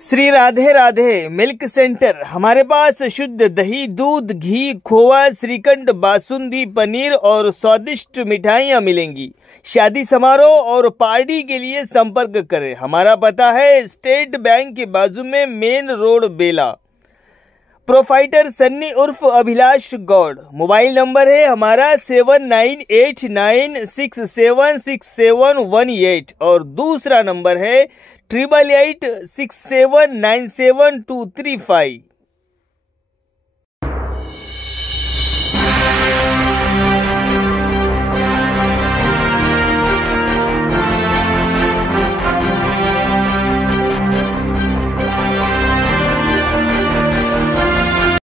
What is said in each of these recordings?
Shri Radhe Radhe milk centre. हमारे पास शुद्ध दही, दूध, घी, खोवा, श्रीखंड, बासुंदी, पनीर और स्वादिष्ट मिठाइयाँ मिलेंगी। शादी समारोह और पार्टी के लिए संपर्क करें। हमारा पता है स्टेट बैंक के बाजू में, मेन रोड, बेला। प्रोफाइटर सन्नी उर्फ अभिलाष गौड़। मोबाइल नंबर है हमारा 7989676718 और दूसरा नंबर है 8886797235।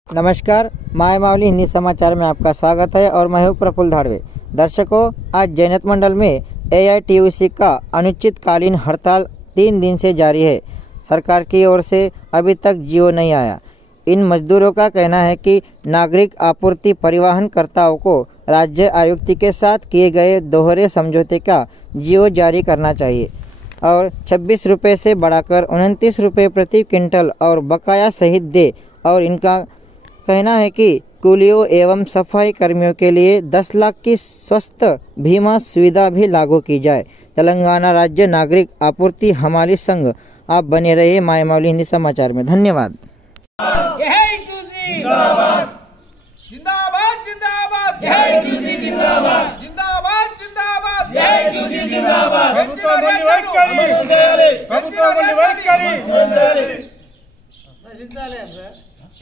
नमस्कार, माय मावली हिंदी समाचार में आपका स्वागत है और मैं हूं प्रफुल्ल धाड़वे। दर्शकों, आज जैनत मंडल में AITUC का अनिश्चितकालीन हड़ताल 3 दिन से जारी है। सरकार की ओर से अभी तक जियो नहीं आया। इन मजदूरों का कहना है कि नागरिक आपूर्ति परिवहनकर्ताओं को राज्य आयुक्त के साथ किए गए दोहरे समझौते का जियो जारी करना चाहिए और 26 रुपये से बढ़ाकर 29 रुपये प्रति क्विंटल और बकाया सहित दे। और इनका कहना है कि कूलियों एवं सफाई कर्मियों के लिए 10 लाख की स्वास्थ्य बीमा सुविधा भी लागू की जाए। तेलंगाना राज्य नागरिक आपूर्ति हमाली संघ। आप बने रहिए माय मावली हिंदी समाचार में। धन्यवाद।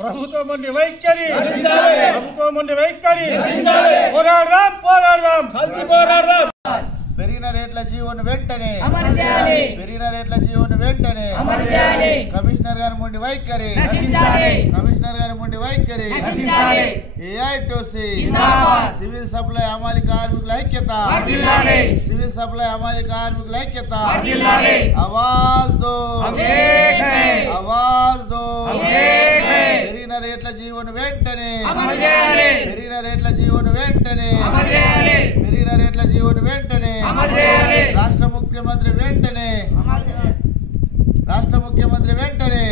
ప్రభుత్వం నుండి వైఖరి ప్రభుత్వం నుండి వైఖరి పోరాడదాం పోరాడదాం కల్తీ పోరాడదాం పెరిగిన రేట్ల జీవోను వెంటనే అమలు చేయాలి పెరిగిన రేట్ల జీవోను వెంటనే అమలు చేయాలి కమిషనర్ గారి నుండి వైఖరి నశించాలి కమిషనర్ గారి నుండి వైఖరి నశించాలి AITUC జిందాబాద్ సివిల్ సప్లై అమలు కార్మికుల ఐక్యత వర్ధిల్లాలి సివిల్ సప్లై అమలు కార్మికుల ఐక్యత వర్ధిల్లాలి ఆవాజ్ దో हम एक हैं आवाज दो हम एक हैं పెరిగిన రేట్ల జీవోను వెంటనే అమలు చేయాలి పెరిగిన రేట్ల జీవోను వెంటనే అమలు చేయాలి పెరిగిన రేట్ల జీవోను వెంటనే అమలు చేయాలి రాష్ట్ర ముఖ్యమంత్రి వెంటనే అమలు చేయాలి రాష్ట్ర ముఖ్యమంత్రి వెంటనే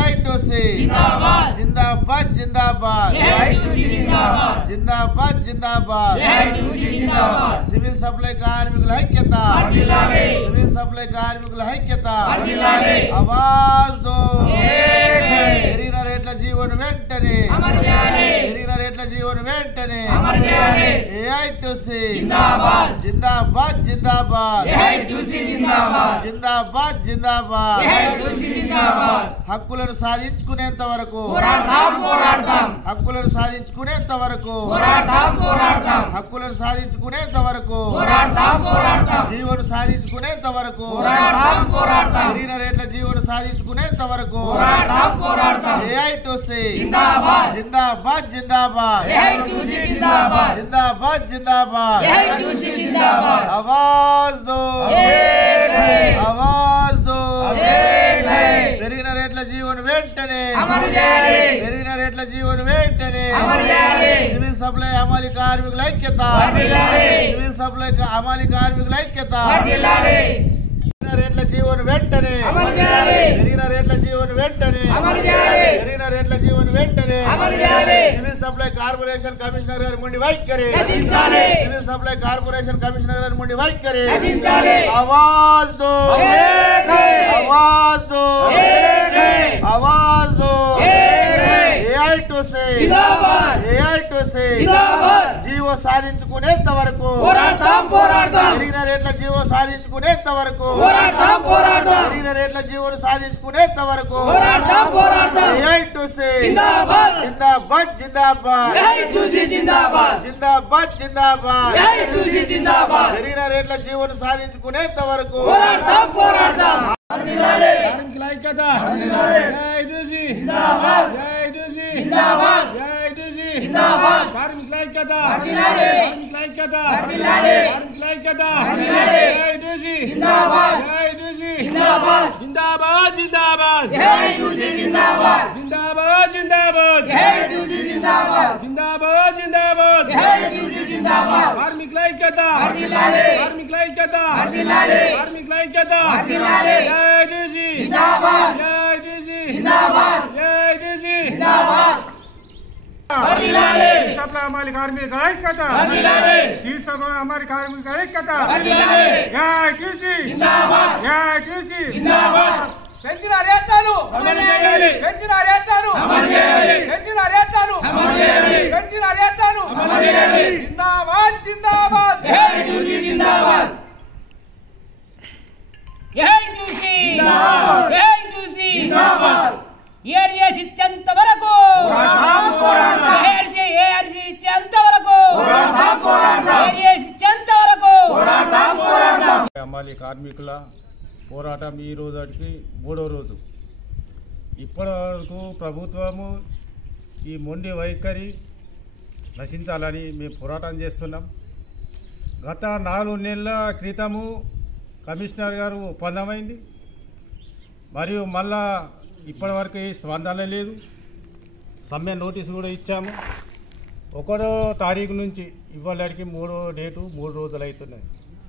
AITUC జిందాబాద్ జిందాబాద్ జిందాబాద్ AITUC జిందాబాద్ జిందాబాద్ జిందాబాద్ AITUC జిందాబాద్ సివిల్ సప్లై కార్మికుల ఐక్యత వర్ధిల్లాలి సివిల్ సప్లై కార్మికుల ఐక్యత వర్ధిల్లాలి ఆవాజ్ దో పెరిగిన రేట్ల జీవోను వెంటనే అమలు చేయాలి పెరిగిన రేట్ల జీవోను వెంటనే అమలు చేయాలి AITUC జిందాబాద్ జిందాబాద్ జిందాబాద్ AITUC జిందాబాద్ జిందాబాద్ జిందాబాద్ AITUC జిందాబాద్ హక్కులను సాధించుకునేంత వరకు పోరాడతాం పోరాడతాం హక్కులను సాధించుకునేంత వరకు పోరాడతాం పోరాడతాం హక్కులను సాధించుకునేంత వరకు పోరాడతాం పోరాడతాం జీవోను సాధించుకునేంత వరకు పోరాడతాం పోరాడతాం పెరిగిన రేట్ల జీవోను సాధించుకునేంత వరకు పోరాడతాం పోరాడతాం AITUC జిందాబాద్ జిందాబాద్ జిందాబాద్ AITUC జిందాబాద్ జిందాబాద్ జిందాబాద్ AITUC జిందాబాద్ ఆవాజ్ దో ఆవాజ్ దో పెరిగిన రేట్ల జీవోను వెంటనే అమలు చేయాలి పెరిగిన రేట్ల జీవోను వెంటనే అమలు చేయాలి సివిల్ సప్లై అమలు కార్మికుల ఐక్యత వర్ధిల్లాలి సివిల్ సప్లై అమలు కార్మికుల ఐక్యత వర్ధిల్లాలి పెరిగిన రేట్ల జీవోను వెంటనే అమలు చేయాలి పెరిగిన రేట్ల జీవోను వెంటనే అమలు చేయాలి పెరిగిన రేట్ల జీవోను వెంటనే అమలు చేయాలి సివిల్ సప్లై కార్పొరేషన్ కమిషనర్ గారి నుండి వైఖరి నశించాలి సివిల్ సప్లై కార్పొరేషన్ కమిషనర్ గారి నుండి వైఖరి నశించాలి ఆవాజ్ దో आवाज दो आवाज दो AITUC जिंदाबाद AITUC जिंदाबाद జీవో సాధించుకునేంత వరకు పోరాడతాం పోరాడతాం పెరిగిన రేట్ల జీవో సాధించుకునేంత వరకు పోరాడతాం పోరాడతాం పెరిగిన రేట్ల జీవోను సాధించుకునేంత వరకు పోరాడతాం పోరాడతాం AITUC जिंदाबाद जिंदाबाद जिंदाबाद AITUC जिंदाबाद जिंदाबाद जिंदाबाद AITUC जिंदाबाद పెరిగిన రేట్ల జీవోను సాధించుకునేంత వరకు పోరాడతాం పోరాడతాం కార్మికుల ఐక్యత AITUC జిందాబాద్ AITUC జిందాబాద్ AITUC జిందాబాద్ కార్మికుల ఐక్యత కార్మికుల ఐక్యత కార్మికుల ఐక్యత AITUC జిందాబాద్ AITUC జిందాబాద్ జిందాబాద్ జిందాబాద్ AITUC జిందాబాద్ జిందాబాద్ జిందాబాద్ AITUC జిందాబాద్ జిందాబాద్ జిందాబాద్ AITUC జిందాబాద్ కార్మికుల ఐక్యత కార్మికుల ఐక్యత కార్మికుల ఐక్యత AITUC జిందాబాద్ सप्लाई हमारी कार्मिक ऐक्यता शीर्ष सभा हमारी कार्मिक ऐक्यता పెంచిన రేట్లను పెంచిన రేట్లను పెంచిన రేట్లను పెంచిన రేట్లను జిందాబాద్ జిందాబాద్ జిందాబాద్ జిందాబాద్ ఏరియస్ ఇచ్చేంత వరకు ఇచ్చేంత వరకు ఏరియస్ ఇచ్చేంత వరకు అమ్మాలి కార్మికుల పోరాటం ఈ రోజుకి 3వ రోజు. ఇప్పటి వరకు ప్రభుత్వము ఈ మొండి వైఖరి నశించాలని మేము పోరాటం చేస్తున్నాం. గత 4 నెలల క్రితము కమిషనర్ గారు ఒప్పందమైంది, మరియు మళ్ళా ఇప్పటి వరకు స్పందన లేదు. సమ్మె నోటీసు కూడా ఇచ్చాము. 1వ తారీఖు నుంచి ఇవాళకి 3వ డేటు 3 రోజులు అవుతున్నాయి.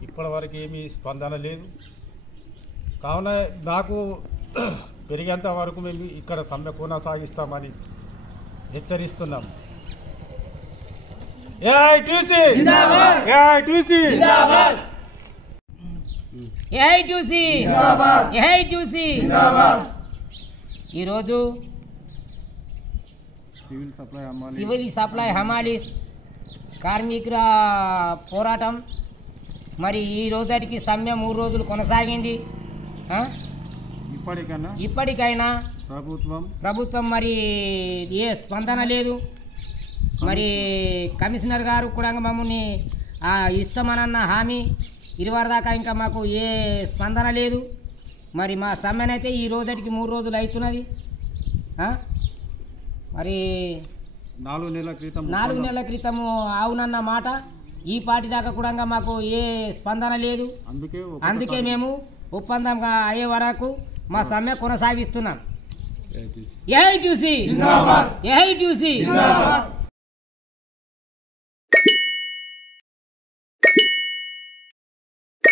ఇప్పటి వరకు ఏమీ స్పందన లేదు. కావున నాకు పెరిగేంత వరకు మేము ఇక్కడ సమ్మె కొనసాగిస్తామని హెచ్చరిస్తున్నాం. ఈరోజు సివిల్ సప్లై హమాలీ కార్మికుల పోరాటం మరి ఈ రోజుకి సమ్మె 3 రోజులు కొనసాగింది. ఇప్పటికైనా ప్రభుత్వం మరి ఏ స్పందన లేదు. మరి కమిషనర్ గారు కూడా మమ్మల్ని ఇస్తామనన్న హామీ 20 దాకా ఇంకా మాకు ఏ స్పందన లేదు. మరి మా సమ్మెనైతే ఈ రోజుకి 3 రోజులు అవుతున్నది. మరి 4 నెలల క్రితము అవునన్న మాట ఈ పాటి దాకా కూడా మాకు ఏ స్పందన లేదు. అందుకే మేము ఒప్పందంగా అయ్యే వరకు మా సమ్మె కొనసాగిస్తున్నాం. ఏఐటీసీ